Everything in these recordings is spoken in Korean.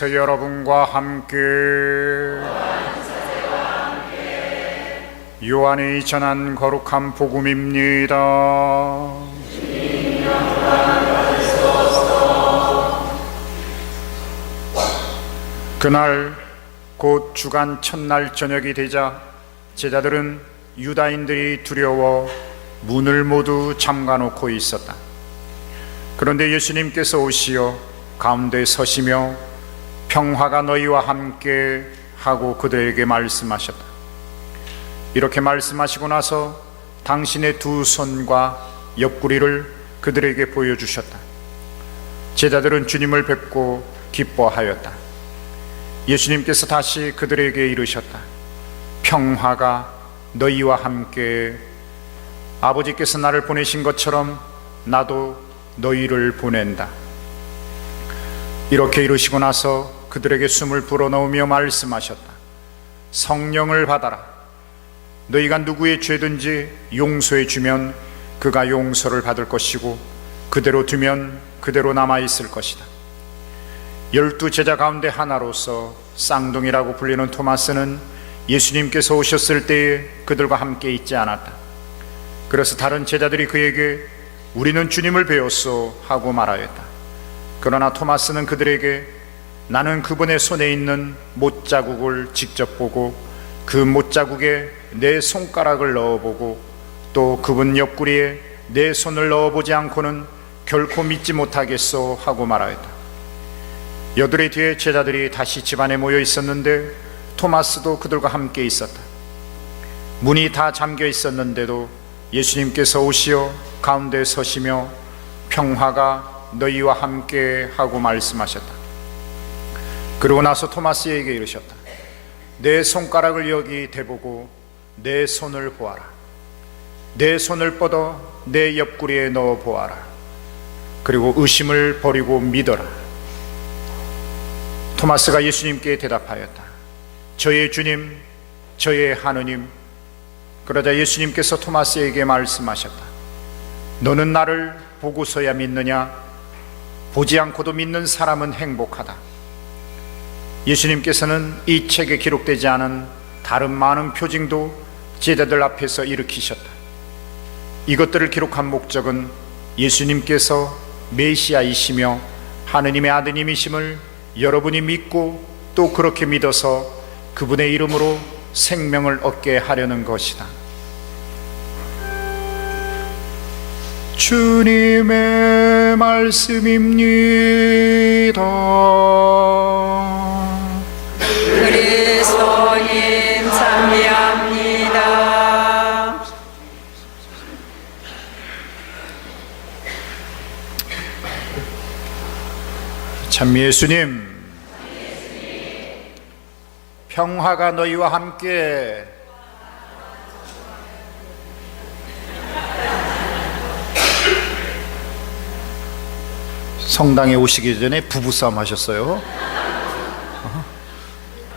주님께서 여러분과 함께 요한이 전한 거룩한 복음입니다. 그날 곧 주간 첫날 저녁이 되자 제자들은 유다인들이 두려워 문을 모두 잠가놓고 있었다. 그런데 예수님께서 오시어 가운데 서시며 평화가 너희와 함께 하고 그들에게 말씀하셨다. 이렇게 말씀하시고 나서 당신의 두 손과 옆구리를 그들에게 보여주셨다. 제자들은 주님을 뵙고 기뻐하였다. 예수님께서 다시 그들에게 이르셨다. 평화가 너희와 함께, 아버지께서 나를 보내신 것처럼 나도 너희를 보낸다. 이렇게 이르시고 나서 그들에게 숨을 불어넣으며 말씀하셨다. 성령을 받아라. 너희가 누구의 죄든지 용서해 주면 그가 용서를 받을 것이고 그대로 두면 그대로 남아있을 것이다. 12 제자 가운데 하나로서 쌍둥이라고 불리는 토마스는 예수님께서 오셨을 때에 그들과 함께 있지 않았다. 그래서 다른 제자들이 그에게 우리는 주님을 배웠소 하고 말하였다. 그러나 토마스는 그들에게 나는 그분의 손에 있는 못자국을 직접 보고 그 못자국에 내 손가락을 넣어보고 또 그분 옆구리에 내 손을 넣어보지 않고는 결코 믿지 못하겠소 하고 말하였다. 여드레 뒤에 제자들이 다시 집안에 모여 있었는데 토마스도 그들과 함께 있었다. 문이 다 잠겨 있었는데도 예수님께서 오시어 가운데 서시며 평화가 너희와 함께 하고 말씀하셨다. 그러고 나서 토마스에게 이르셨다. 내 손가락을 여기 대보고 내 손을 보아라. 내 손을 뻗어 내 옆구리에 넣어 보아라. 그리고 의심을 버리고 믿어라. 토마스가 예수님께 대답하였다. 저의 주님, 저의 하느님. 그러자 예수님께서 토마스에게 말씀하셨다. 너는 나를 보고서야 믿느냐? 보지 않고도 믿는 사람은 행복하다. 예수님께서는 이 책에 기록되지 않은 다른 많은 표징도 제자들 앞에서 일으키셨다. 이것들을 기록한 목적은 예수님께서 메시아이시며 하느님의 아드님이심을 여러분이 믿고 또 그렇게 믿어서 그분의 이름으로 생명을 얻게 하려는 것이다. 주님의 말씀입니다. 그리스도님 찬미합니다. 참 예수님, 평화가 너희와 함께. 성당에 오시기 전에 부부싸움 하셨어요.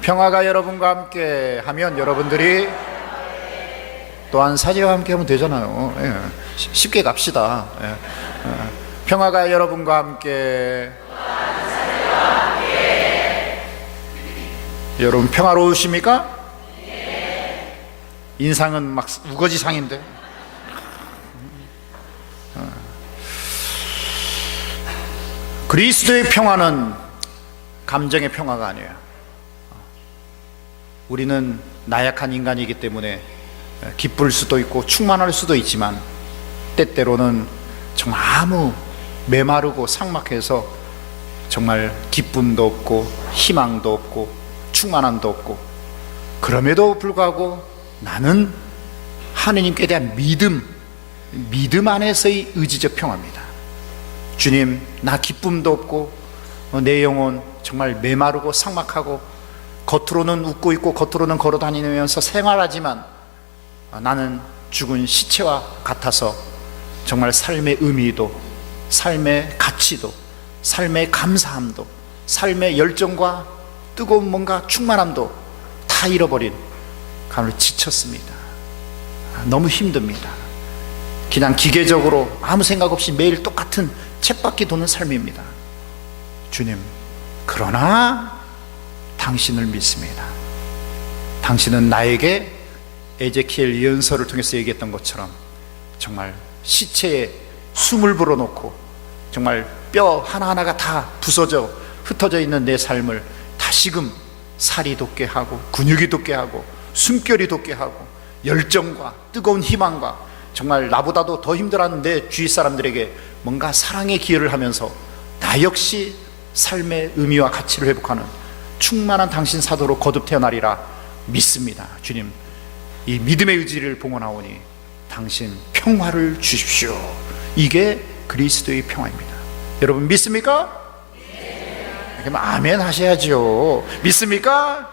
평화가 여러분과 함께 하면 여러분들이 또한 사제와 함께 하면 되잖아요. 예. 쉽게 갑시다. 예. 평화가 여러분과 함께. 여러분 평화로우십니까? 네. 인상은 막 우거지상인데. 그리스도의 평화는 감정의 평화가 아니에요. 우리는 나약한 인간이기 때문에 기쁠 수도 있고 충만할 수도 있지만 때때로는 정말 아무 메마르고 삭막해서 정말 기쁨도 없고 희망도 없고 충만함도 없고, 그럼에도 불구하고 나는 하느님께 대한 믿음 안에서의 의지적 평화입니다. 주님, 나 기쁨도 없고 내 영혼 정말 메마르고 삭막하고 겉으로는 웃고 있고 겉으로는 걸어 다니면서 생활하지만 나는 죽은 시체와 같아서 정말 삶의 의미도, 삶의 가치도, 삶의 감사함도, 삶의 열정과 뜨거운 뭔가 충만함도 다 잃어버린, 가물에 지쳤습니다. 너무 힘듭니다. 그냥 기계적으로 아무 생각 없이 매일 똑같은 쳇바퀴 도는 삶입니다. 주님, 그러나 당신을 믿습니다. 당신은 나에게 에제키엘 예언서를 통해서 얘기했던 것처럼 정말 시체에 숨을 불어넣고 정말 뼈 하나하나가 다 부서져 흩어져 있는 내 삶을 다시금 살이 돋게 하고 근육이 돋게 하고 숨결이 돋게 하고 열정과 뜨거운 희망과 정말 나보다도 더 힘들어하는 내 주위 사람들에게 뭔가 사랑의 기회를 하면서 나 역시 삶의 의미와 가치를 회복하는 충만한 당신 사도로 거듭 태어나리라 믿습니다. 주님, 이 믿음의 의지를 봉헌하오니 당신 평화를 주십시오. 이게 그리스도의 평화입니다. 여러분 믿습니까? 그럼 아멘 하셔야죠. 믿습니까?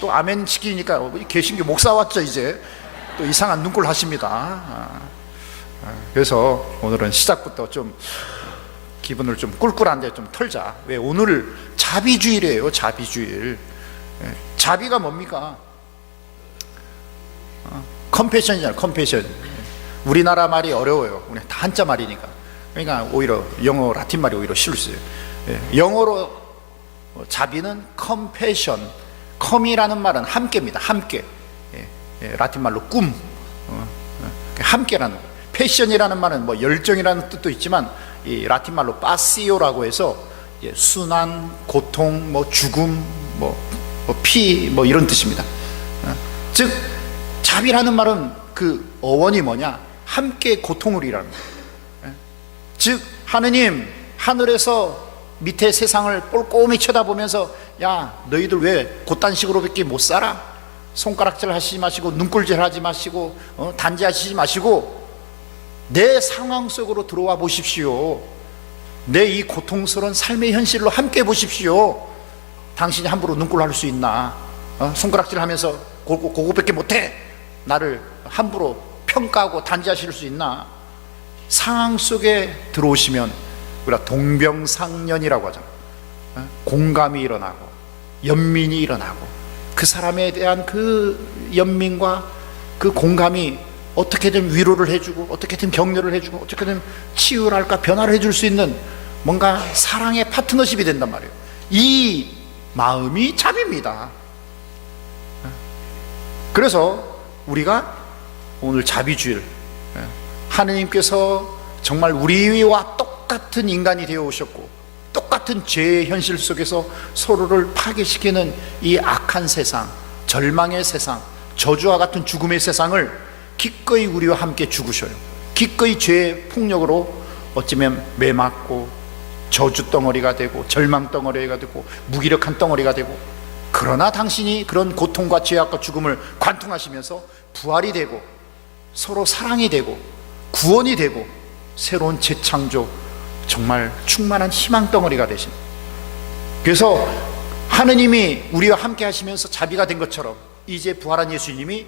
또 아멘 시키니까 계신 게 목사 왔죠. 이제 또 이상한 눈꼴 하십니다. 그래서 오늘은 시작부터 좀 기분을 좀 꿀꿀한데 좀 털자. 왜? 오늘 자비주일이에요. 자비주일. 자비가 뭡니까? 컴패션이잖아요. 컴패션. 우리나라 말이 어려워요. 우리 다 한자 말이니까. 그러니까 오히려 영어 라틴 말이 오히려 실수예요. 영어로 자비는 컴패션. 컴이라는 말은 함께입니다. 함께. 라틴 말로 꿈. 함께라는 거예요. 패션이라는 말은 뭐 열정이라는 뜻도 있지만 이 라틴 말로 파시오라고 해서 순환, 고통, 뭐 죽음, 피 이런 뜻입니다. 즉 자비라는 말은 그 어원이 뭐냐? 함께 고통을 일하는 거예요. 즉 하느님 하늘에서 밑에 세상을 꼼꼼히 쳐다보면서 야 너희들 왜 그딴식으로밖에 못 살아? 손가락질 하시지 마시고 눈꼴질 하지 마시고 단지하시지 마시고 내 상황 속으로 들어와 보십시오. 내 이 고통스러운 삶의 현실로 함께 보십시오. 당신이 함부로 눈꼴 할 수 있나? 손가락질 하면서 그거밖에 못해? 나를 함부로 평가하고 단지하실 수 있나? 상황 속에 들어오시면 우리가 동병상련이라고 하잖아요. 공감이 일어나고 연민이 일어나고 그 사람에 대한 그 연민과 그 공감이 어떻게든 위로를 해주고 어떻게든 격려를 해주고 어떻게든 치유랄까 변화를 해줄 수 있는 뭔가 사랑의 파트너십이 된단 말이에요. 이 마음이 자비입니다. 그래서 우리가 오늘 자비주일, 하느님께서 정말 우리와 똑같은 인간이 되어 오셨고 똑같은 죄의 현실 속에서 서로를 파괴시키는 이 악한 세상, 절망의 세상, 저주와 같은 죽음의 세상을 기꺼이 우리와 함께 죽으셔요. 기꺼이 죄의 폭력으로 어쩌면 매맞고 저주 덩어리가 되고 절망 덩어리가 되고 무기력한 덩어리가 되고, 그러나 당신이 그런 고통과 죄악과 죽음을 관통하시면서 부활이 되고 서로 사랑이 되고 구원이 되고 새로운 재창조, 정말 충만한 희망 덩어리가 되신, 그래서 하느님이 우리와 함께 하시면서 자비가 된 것처럼 이제 부활한 예수님이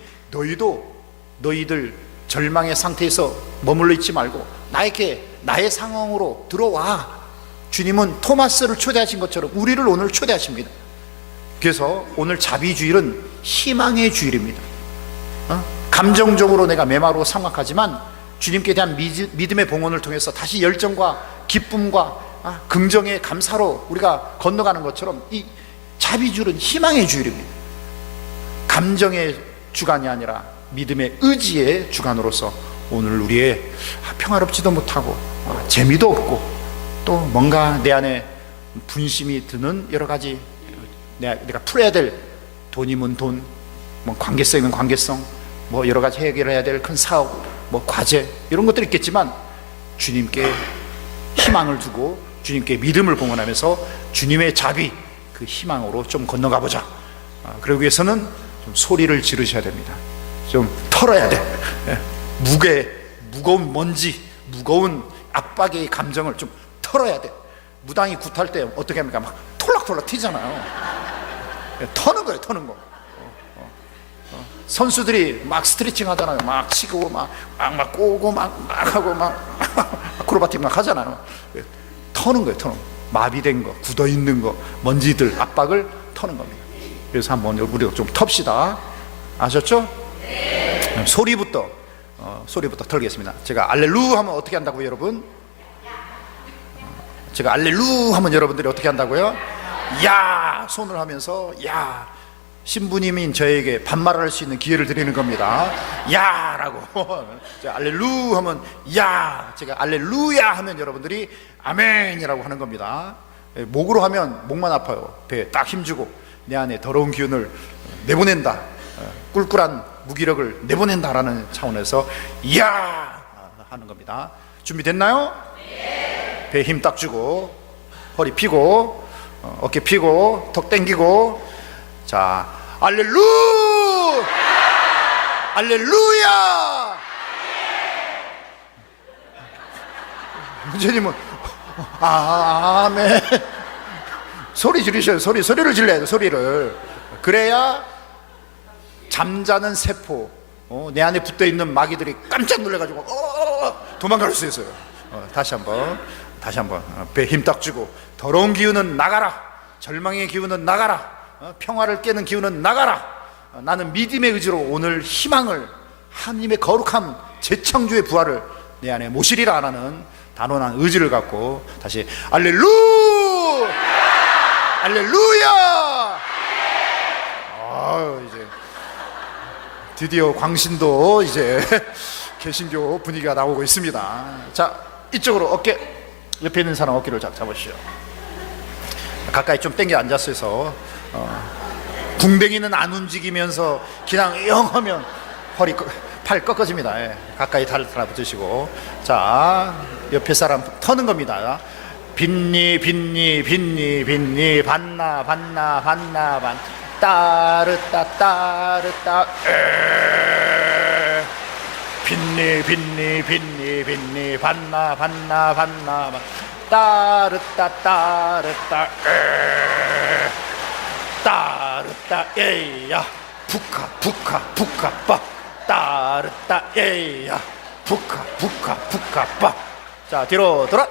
너희들 절망의 상태에서 머물러 있지 말고 나에게, 나의 상황으로 들어와. 주님은 토마스를 초대하신 것처럼 우리를 오늘 초대하십니다. 그래서 오늘 자비주일은 희망의 주일입니다. 감정적으로 내가 메마르고 삼각하지만 주님께 대한 믿음의 봉헌을 통해서 다시 열정과 기쁨과 긍정의 감사로 우리가 건너가는 것처럼 이 자비주일은 희망의 주일입니다. 감정의 주관이 아니라 믿음의 의지의 주관으로서 오늘 우리의 평화롭지도 못하고 재미도 없고 또 뭔가 내 안에 분심이 드는 여러 가지 내가 풀어야 될, 돈이면 돈, 뭐 관계성이면 관계성, 뭐 여러 가지 해결해야 될 큰 사업, 뭐 과제, 이런 것들이 있겠지만 주님께 희망을 두고 주님께 믿음을 봉헌하면서 주님의 자비, 그 희망으로 좀 건너가 보자. 그러기 위해서는 좀 소리를 지르셔야 됩니다. 좀 털어야 돼. 무거운 먼지, 무거운 압박의 감정을 좀 털어야 돼. 무당이 굿할 때 어떻게 합니까? 막 톨락톨락 튀잖아요. 터는 거예요, 터는 거. 선수들이 막 스트레칭 하잖아요. 막 치고 막 꼬고 막 하고 막 아크로바틱 막 하잖아요. 터는 거예요, 터는 거. 마비된 거, 굳어 있는 거, 먼지들 압박을 터는 겁니다. 그래서 한번 우리가 좀 텁시다. 아셨죠? 네. 소리부터 털겠습니다. 제가 알렐루 하면 어떻게 한다고요, 여러분? 제가 알렐루 하면 여러분들이 어떻게 한다고요? 야! 손을 하면서 야! 신부님인 저에게 반말할 수 있는 기회를 드리는 겁니다. 야! 라고. 제가 알렐루 하면 야! 제가 알렐루야 하면 여러분들이 아멘이라고 하는 겁니다. 목으로 하면 목만 아파요. 배에 딱 힘주고 내 안에 더러운 기운을 내보낸다, 꿀꿀한 무기력을 내보낸다라는 차원에서 야! 하는 겁니다. 준비됐나요? 네. 배에 힘 딱 주고 허리 펴고 어깨 펴고 턱 당기고, 자, 알렐루! 알렐루야! 문제님은 아멘. 소리 지르셔요. 소리를 질러야 돼. 소리를. 그래야 잠자는 세포, 내 안에 붙어있는 마귀들이 깜짝 놀라가지고 도망갈 수 있어요. 다시 한번 배 힘 딱 주고, 더러운 기운은 나가라, 절망의 기운은 나가라, 평화를 깨는 기운은 나가라. 나는 믿음의 의지로 오늘 희망을, 하나님의 거룩함, 재창조의 부활을 내 안에 모시리라 하는 단호한 의지를 갖고 다시 알렐루! 알렐루야! 이제 드디어 광신도 이제 개신교 분위기가 나오고 있습니다. 자, 이쪽으로 어깨, 옆에 있는 사람 어깨를 잡으시죠. 가까이 좀 당겨 앉았어서 궁뎅이는 안 움직이면서 그냥 영 하면 팔 꺾어집니다. 가까이 달아붙으시고, 자, 옆에 사람 터는 겁니다. 빈니 빈니 빈니 빈니 반나 반나 반나 반 따르따 따르따 빈니 빈니 빈니 빈니 반나 반나 반나 반 따르따 따르따 따르따 에야 부카 부카 부카 빠 따르따 에야 부카 부카 부카 빠. 자, 뒤로 돌아.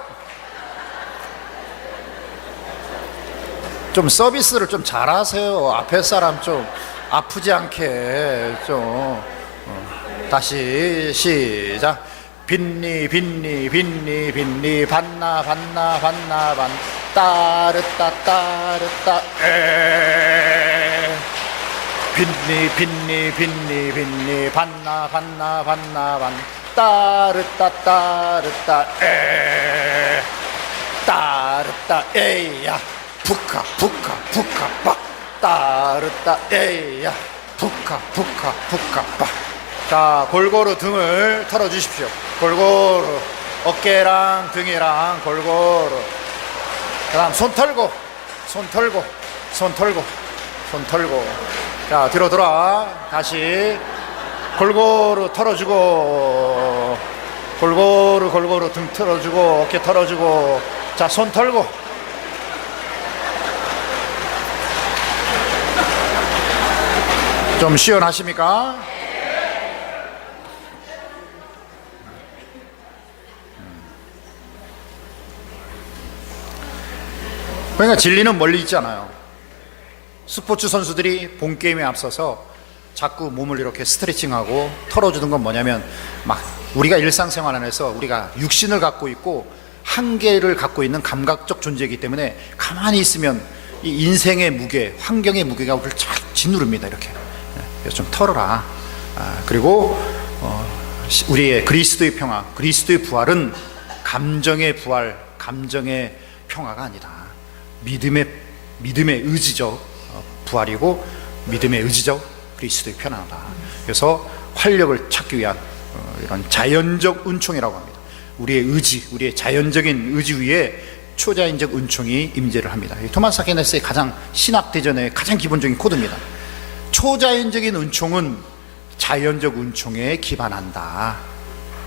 좀 서비스를 좀 잘하세요. 앞에 사람 좀 아프지 않게 좀. 다시 시작. 빈니 빈니 빈니 빈니 반나 반나 반나 반 따르따 따르따 에 빈니 빈니 빈니 빈니 반나 반나 반나 반 따르따 따르따 에 따르따 에야 부카 부카 부카 빠 따르따 에야 부카 부카 부카 빠. 자, 골고루 등을 털어주십시오. 골고루 어깨랑 등이랑 골고루. 그 다음 손 털고 손 털고 손 털고 손 털고. 자, 뒤로 돌아. 다시 골고루 털어주고, 골고루 골고루 등 털어주고 어깨 털어주고. 자, 손 털고. 좀 시원하십니까? 그러니까 진리는 멀리 있잖아요. 스포츠 선수들이 본게임에 앞서서 자꾸 몸을 이렇게 스트레칭하고 털어주는 건 뭐냐면, 막 우리가 일상생활 안에서 우리가 육신을 갖고 있고 한계를 갖고 있는 감각적 존재이기 때문에 가만히 있으면 이 인생의 무게, 환경의 무게가 우리를 쫙 짓누릅니다. 이렇게. 그래서 좀 털어라. 그리고 우리의 그리스도의 평화, 그리스도의 부활은 감정의 부활, 감정의 평화가 아니다. 믿음의 의지적 부활이고 믿음의 의지적 그리스도의 편안하다. 그래서 활력을 찾기 위한 이런 자연적 은총이라고 합니다. 우리의 의지, 우리의 자연적인 의지 위에 초자연적 은총이 임재를 합니다. 토마스 아퀴나스의 가장 신학대전의 가장 기본적인 코드입니다. 초자연적인 은총은 자연적 은총에 기반한다.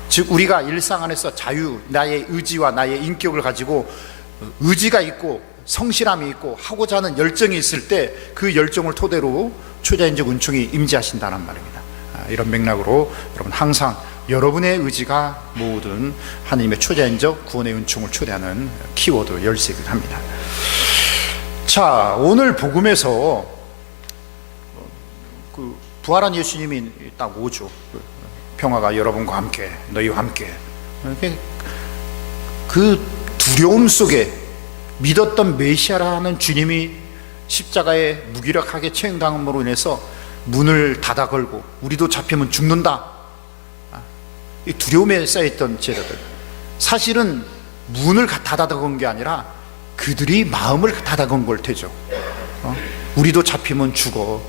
즉 우리가 일상 안에서 자유, 나의 의지와 나의 인격을 가지고 의지가 있고 성실함이 있고 하고자 하는 열정이 있을 때 그 열정을 토대로 초자연적 은총이 임재하신다는 말입니다. 이런 맥락으로 여러분 항상 여러분의 의지가 모든 하나님의 초자연적 구원의 은총을 초대하는 키워드 열쇠이기도 합니다. 자, 오늘 복음에서 그 부활한 예수님이 딱 오죠. 평화가 여러분과 함께, 너희와 함께. 그 두려움 속에 믿었던 메시아라는 주님이 십자가에 무기력하게 처형당함으로 인해서 문을 닫아 걸고 우리도 잡히면 죽는다, 이 두려움에 쌓여있던 제자들, 사실은 문을 닫아 건 게 아니라 그들이 마음을 닫아 건 걸 테죠. 우리도 잡히면 죽어.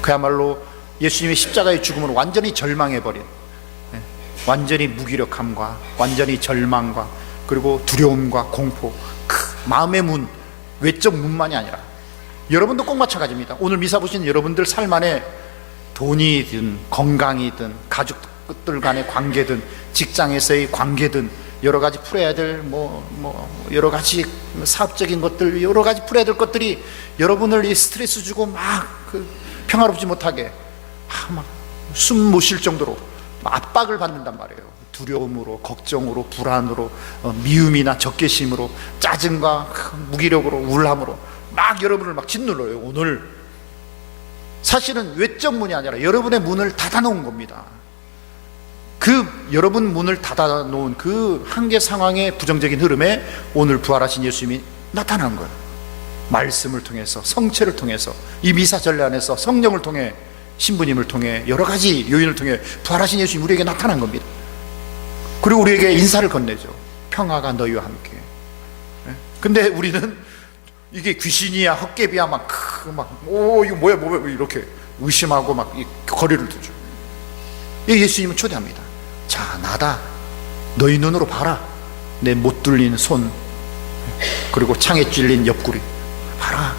그야말로 예수님의 십자가의 죽음으로 완전히 절망해버린, 완전히 무기력함과 완전히 절망과 그리고 두려움과 공포, 그 마음의 문, 외적 문만이 아니라 여러분도 꼭 마찬가지입니다. 오늘 미사 보시는 여러분들 삶 안에 돈이든 건강이든 가족들 간의 관계든 직장에서의 관계든 여러 가지 풀어야 될 여러 가지 사업적인 것들, 여러 가지 풀어야 될 것들이 여러분을 이 스트레스 주고 막 평화롭지 못하게 막 숨 못 쉴 정도로 압박을 받는단 말이에요. 두려움으로, 걱정으로, 불안으로, 미움이나 적개심으로, 짜증과 무기력으로, 우울함으로 막 여러분을 막 짓눌러요. 오늘 사실은 외적 문이 아니라 여러분의 문을 닫아 놓은 겁니다. 그 여러분 문을 닫아 놓은 그 한계 상황의 부정적인 흐름에 오늘 부활하신 예수님이 나타난 거예요. 말씀을 통해서, 성체를 통해서, 이 미사 전례 안에서 성령을 통해, 신부님을 통해, 여러 가지 요인을 통해 부활하신 예수님이 우리에게 나타난 겁니다. 그리고 우리에게 인사를 건네죠. 평화가 너희와 함께. 근데 우리는 이게 귀신이야 헛개비야 이거 뭐야 이렇게 의심하고 막 거리를 두죠. 예수님은 초대합니다. 자, 나다. 너희 눈으로 봐라. 내 못 뚫린 손, 그리고 창에 찔린 옆구리 봐라.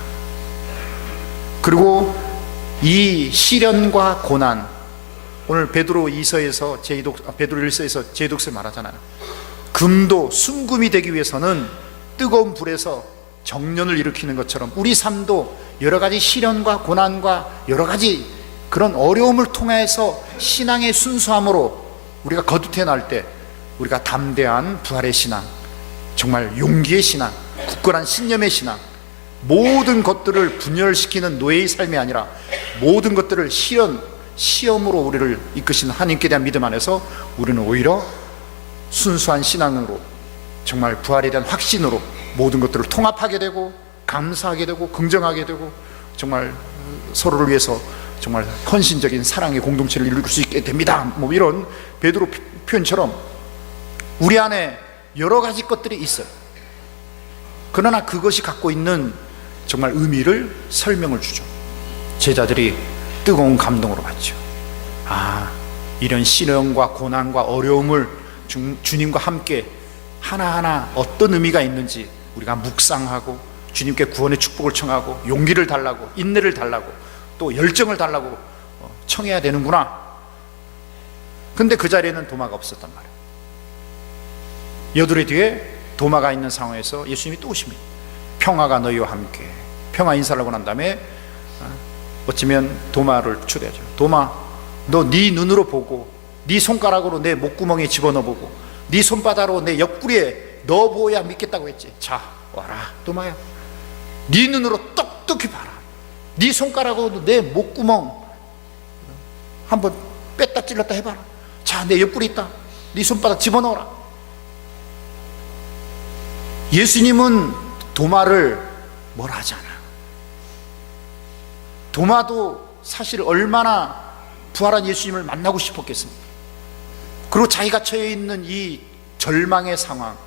그리고 이 시련과 고난, 오늘 베드로 2서에서 베드로 1서에서 제 독서에 말하잖아요. 금도 순금이 되기 위해서는 뜨거운 불에서 정련을 일으키는 것처럼 우리 삶도 여러 가지 시련과 고난과 여러 가지 그런 어려움을 통해서 신앙의 순수함으로 우리가 거듭 태어날 때 우리가 담대한 부활의 신앙, 정말 용기의 신앙, 굳건한 신념의 신앙, 모든 것들을 분열시키는 노예의 삶이 아니라 모든 것들을 시험으로 우리를 이끄시는 하나님께 대한 믿음 안에서 우리는 오히려 순수한 신앙으로, 정말 부활에 대한 확신으로 모든 것들을 통합하게 되고 감사하게 되고 긍정하게 되고 정말 서로를 위해서 정말 헌신적인 사랑의 공동체를 이룰 수 있게 됩니다. 이런 베드로 표현처럼 우리 안에 여러 가지 것들이 있어요. 그러나 그것이 갖고 있는 정말 의미를 설명을 주죠. 제자들이 뜨거운 감동으로 받죠. 이런 시련과 고난과 어려움을 주님과 함께 하나하나 어떤 의미가 있는지 우리가 묵상하고 주님께 구원의 축복을 청하고 용기를 달라고, 인내를 달라고, 또 열정을 달라고 청해야 되는구나. 근데 그 자리에는 도마가 없었단 말이에요. 여드레 뒤에 도마가 있는 상황에서 예수님이 또 오십니다. 평화가 너희와 함께. 평화 인사를 하고 난 다음에 어쩌면 도마를 초대하죠. 도마, 너 네 눈으로 보고 네 손가락으로 내 목구멍에 집어넣어보고 네 손바닥으로 내 옆구리에 넣어보아야 믿겠다고 했지. 자, 와라 도마야. 네 눈으로 똑똑히 봐라. 네 손가락으로 내 목구멍 한번 뺐다 찔렀다 해봐라. 자, 내 옆구리 있다. 네 손바닥 집어넣어라. 예수님은 도마를 뭐라 하지 않아요. 도마도 사실 얼마나 부활한 예수님을 만나고 싶었겠습니까? 그리고 자기가 처해 있는 이 절망의 상황,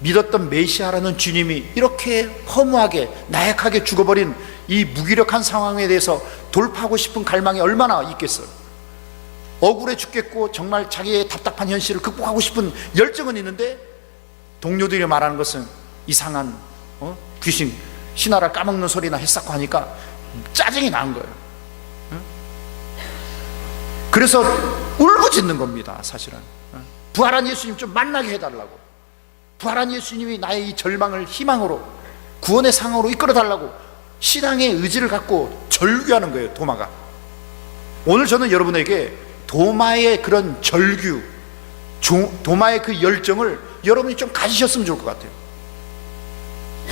믿었던 메시아라는 주님이 이렇게 허무하게 나약하게 죽어버린 이 무기력한 상황에 대해서 돌파하고 싶은 갈망이 얼마나 있겠어요. 억울해 죽겠고 정말 자기의 답답한 현실을 극복하고 싶은 열정은 있는데 동료들이 말하는 것은 이상한 귀신 신하를 까먹는 소리나 했었고 하니까 짜증이 난 거예요. 그래서 울부짖는 겁니다. 사실은 부활한 예수님 좀 만나게 해달라고, 부활한 예수님이 나의 이 절망을 희망으로, 구원의 상황으로 이끌어달라고 신앙의 의지를 갖고 절규하는 거예요. 도마가. 오늘 저는 여러분에게 도마의 그런 절규, 도마의 그 열정을 여러분이 좀 가지셨으면 좋을 것 같아요.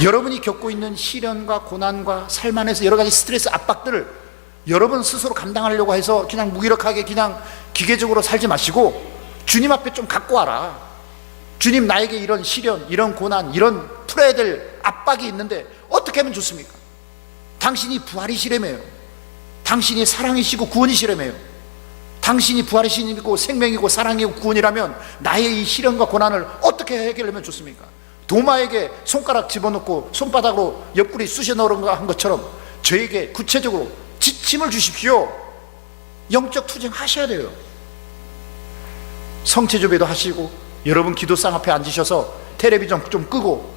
여러분이 겪고 있는 시련과 고난과 삶 안에서 여러 가지 스트레스, 압박들을 여러분 스스로 감당하려고 해서 그냥 무기력하게 그냥 기계적으로 살지 마시고 주님 앞에 좀 갖고 와라. 주님, 나에게 이런 시련, 이런 고난, 이런 풀어야 될 압박이 있는데 어떻게 하면 좋습니까? 당신이 부활이시라며요. 당신이 사랑이시고 구원이시라며요. 당신이 부활이시고 생명이고 사랑이고 구원이라면 나의 이 시련과 고난을 어떻게 해결하면 좋습니까? 도마에게 손가락 집어넣고 손바닥으로 옆구리 쑤셔 넣은 것처럼 저에게 구체적으로 지침을 주십시오. 영적 투쟁 하셔야 돼요. 성체조배도 하시고 여러분 기도상 앞에 앉으셔서 텔레비전 좀 끄고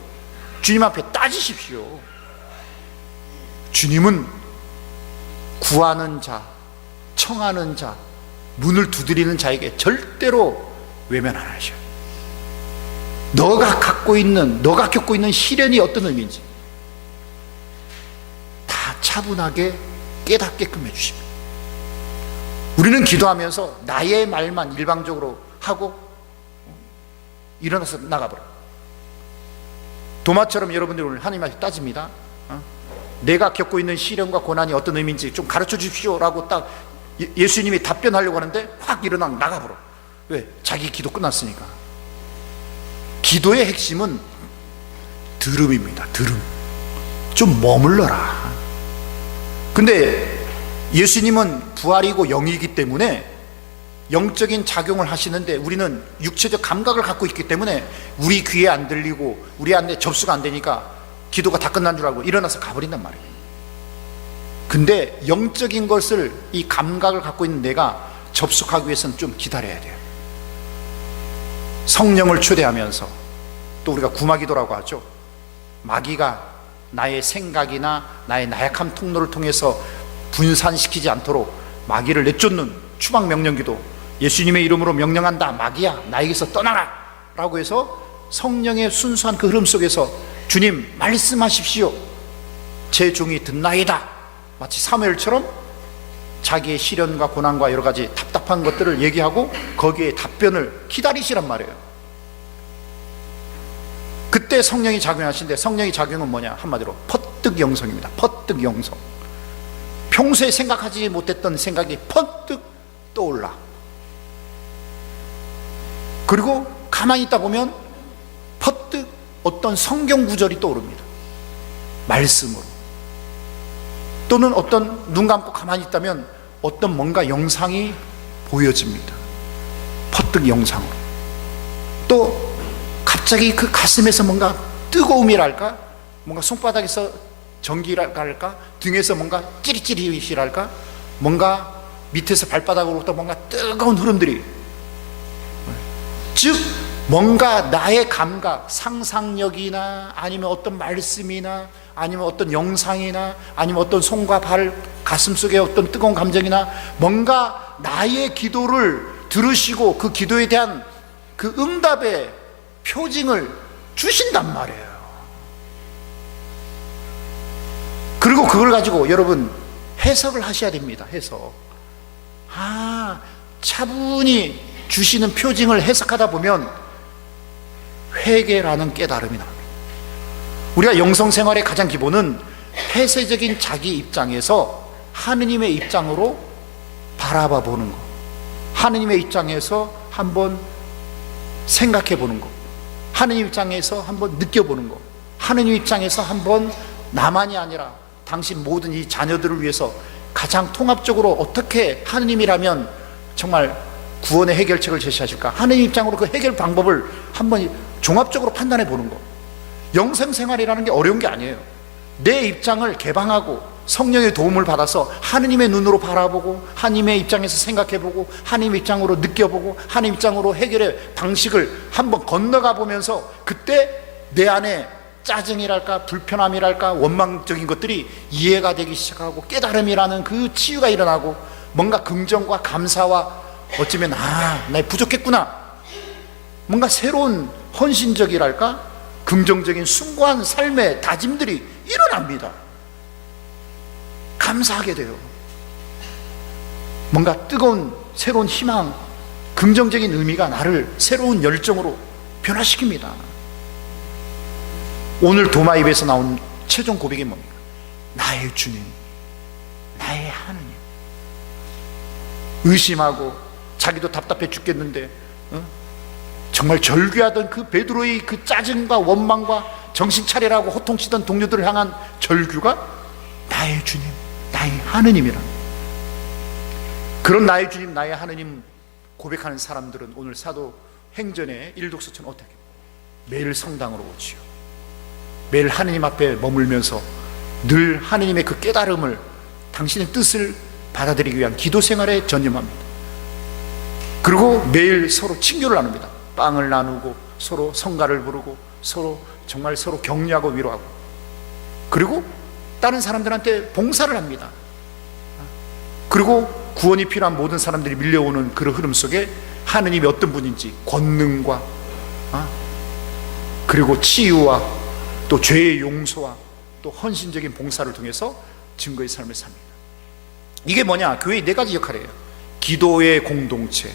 주님 앞에 따지십시오. 주님은 구하는 자, 청하는 자, 문을 두드리는 자에게 절대로 외면 안 하셔요. 너가 겪고 있는 시련이 어떤 의미인지 다 차분하게 깨닫게끔 해주십니다. 우리는 기도하면서 나의 말만 일방적으로 하고 일어나서 나가버려. 도마처럼 여러분들이 오늘 하나님 앞에 따집니다. 내가 겪고 있는 시련과 고난이 어떤 의미인지 좀 가르쳐 주십시오 라고 딱 예수님이 답변하려고 하는데 확 일어나 나가버려. 왜? 자기 기도 끝났으니까. 기도의 핵심은 들음입니다. 들음. 좀 머물러라. 근데 예수님은 부활이고 영이기 때문에 영적인 작용을 하시는데 우리는 육체적 감각을 갖고 있기 때문에 우리 귀에 안 들리고 우리 안에 접수가 안 되니까 기도가 다 끝난 줄 알고 일어나서 가버린단 말이에요. 근데 영적인 것을, 이 감각을 갖고 있는 내가 접속하기 위해서는 좀 기다려야 돼요. 성령을 초대하면서, 또 우리가 구마기도라고 하죠. 마귀가 나의 생각이나 나의 나약한 통로를 통해서 분산시키지 않도록 마귀를 내쫓는 추방 명령기도, 예수님의 이름으로 명령한다, 마귀야 나에게서 떠나라 라고 해서 성령의 순수한 그 흐름 속에서 주님 말씀하십시오, 제 종이 듣나이다. 마치 사무엘처럼 자기의 시련과 고난과 여러 가지 답답한 것들을 얘기하고 거기에 답변을 기다리시란 말이에요. 그때 성령이 작용하시는데, 성령의 작용은 뭐냐? 한마디로 퍼뜩 영성입니다. 퍼뜩 영성. 평소에 생각하지 못했던 생각이 퍼뜩 떠올라. 그리고 가만히 있다 보면 퍼뜩 어떤 성경 구절이 떠오릅니다. 말씀으로. 또는 어떤 눈 감고 가만히 있다면 어떤 뭔가 영상이 보여집니다. 퍼뜩 영상으로. 또 갑자기 그 가슴에서 뭔가 뜨거움이랄까, 뭔가 손바닥에서 전기랄까, 등에서 뭔가 찌릿찌릿이랄까, 뭔가 밑에서 발바닥으로부터 뭔가 뜨거운 흐름들이, 즉 뭔가 나의 감각, 상상력이나 아니면 어떤 말씀이나 아니면 어떤 영상이나 아니면 어떤 손과 발, 가슴 속에 어떤 뜨거운 감정이나 뭔가 나의 기도를 들으시고 그 기도에 대한 그 응답의 표징을 주신단 말이에요. 그리고 그걸 가지고 여러분 해석을 하셔야 됩니다. 해석. 차분히 주시는 표징을 해석하다 보면 회개라는 깨달음이 나옵니다. 우리가 영성생활의 가장 기본은 폐쇄적인 자기 입장에서 하느님의 입장으로 바라봐 보는 것, 하느님의 입장에서 한번 생각해 보는 것, 하느님 입장에서 한번 느껴보는 것, 하느님 입장에서 한번 나만이 아니라 당신 모든 이 자녀들을 위해서 가장 통합적으로 어떻게 하느님이라면 정말 구원의 해결책을 제시하실까, 하느님 입장으로 그 해결 방법을 한번 종합적으로 판단해 보는 것. 영생생활이라는 게 어려운 게 아니에요. 내 입장을 개방하고 성령의 도움을 받아서 하느님의 눈으로 바라보고 하느님의 입장에서 생각해보고 하느님 입장으로 느껴보고 하느님 입장으로 해결의 방식을 한번 건너가 보면서 그때 내 안에 짜증이랄까 불편함이랄까 원망적인 것들이 이해가 되기 시작하고 깨달음이라는 그 치유가 일어나고 뭔가 긍정과 감사와 어쩌면 나 부족했구나, 뭔가 새로운 헌신적이랄까 긍정적인 숭고한 삶의 다짐들이 일어납니다. 감사하게 돼요. 뭔가 뜨거운 새로운 희망, 긍정적인 의미가 나를 새로운 열정으로 변화시킵니다. 오늘 도마입에서 나온 최종 고백이 뭡니까? 나의 주님, 나의 하느님. 의심하고 자기도 답답해 죽겠는데 정말 절규하던 그 베드로의 그 짜증과 원망과 정신 차리라고 호통치던 동료들을 향한 절규가 나의 주님, 나의 하느님이라. 그런 나의 주님, 나의 하느님 고백하는 사람들은 오늘 사도행전의 일독서처럼 어떻게 매일 성당으로 오지요. 매일 하느님 앞에 머물면서 늘 하느님의 그 깨달음을, 당신의 뜻을 받아들이기 위한 기도 생활에 전념합니다. 그리고 매일 서로 친교를 나눕니다. 빵을 나누고 서로 성가를 부르고 서로 정말 서로 격려하고 위로하고, 그리고 다른 사람들한테 봉사를 합니다. 그리고 구원이 필요한 모든 사람들이 밀려오는 그런 흐름 속에 하느님이 어떤 분인지 권능과 그리고 치유와 또 죄의 용서와 또 헌신적인 봉사를 통해서 증거의 삶을 삽니다. 이게 뭐냐? 교회의 네 가지 역할이에요. 기도의 공동체,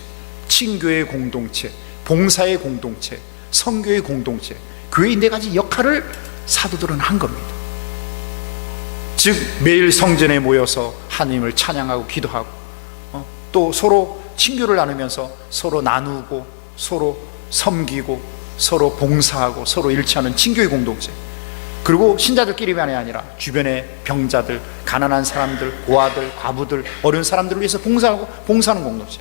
친교의 공동체, 봉사의 공동체, 선교의 공동체. 교회의 네 가지 역할을 사도들은 한 겁니다. 즉 매일 성전에 모여서 하나님을 찬양하고 기도하고, 또 서로 친교를 나누면서 서로 나누고 서로 섬기고 서로 봉사하고 서로 일치하는 친교의 공동체. 그리고 신자들끼리만이 아니라 주변의 병자들, 가난한 사람들, 고아들, 과부들, 어려운 사람들을 위해서 봉사하고 봉사하는 공동체.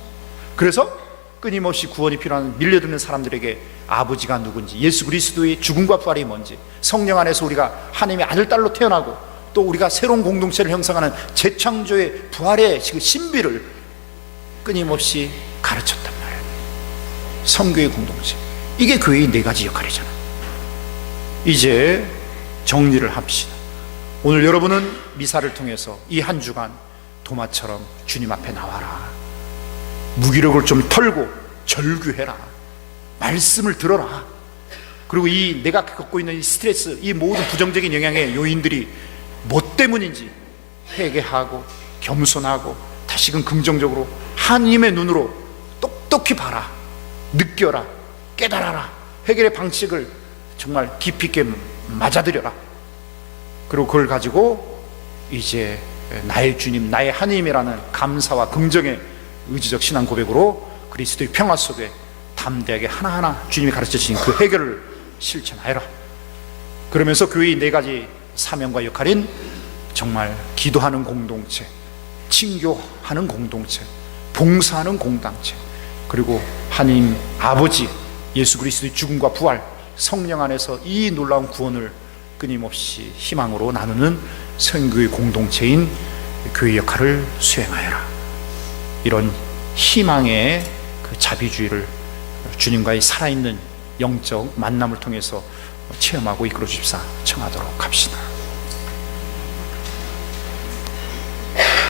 그래서 끊임없이 구원이 필요한 밀려드는 사람들에게 아버지가 누군지, 예수 그리스도의 죽음과 부활이 뭔지, 성령 안에서 우리가 하나님의 아들, 딸로 태어나고 또 우리가 새로운 공동체를 형성하는 재창조의 부활의 그 신비를 끊임없이 가르쳤단 말이에요. 선교의 공동체. 이게 교회의 네 가지 역할이잖아요. 이제 정리를 합시다. 오늘 여러분은 미사를 통해서 이 한 주간 도마처럼 주님 앞에 나와라. 무기력을 좀 털고 절규해라. 말씀을 들어라. 그리고 이 내가 겪고 있는 이 스트레스, 이 모든 부정적인 영향의 요인들이 뭐 때문인지 회개하고 겸손하고 다시금 긍정적으로 하나님의 눈으로 똑똑히 봐라. 느껴라. 깨달아라. 해결의 방식을 정말 깊이 있게 맞아들여라. 그리고 그걸 가지고 이제 나의 주님, 나의 하나님이라는 감사와 긍정의 의지적 신앙 고백으로 그리스도의 평화 속에 담대하게 하나하나 주님이 가르쳐 주신 그 해결을 실천하여라. 그러면서 교회의 네 가지 사명과 역할인 정말 기도하는 공동체, 친교하는 공동체, 봉사하는 공동체, 그리고 하나님 아버지 예수 그리스도의 죽음과 부활, 성령 안에서 이 놀라운 구원을 끊임없이 희망으로 나누는 선교의 공동체인 교회 역할을 수행하여라. 이런 희망의 그 자비주의를 주님과의 살아있는 영적 만남을 통해서 체험하고 이끌어 주십사 청하도록 합시다.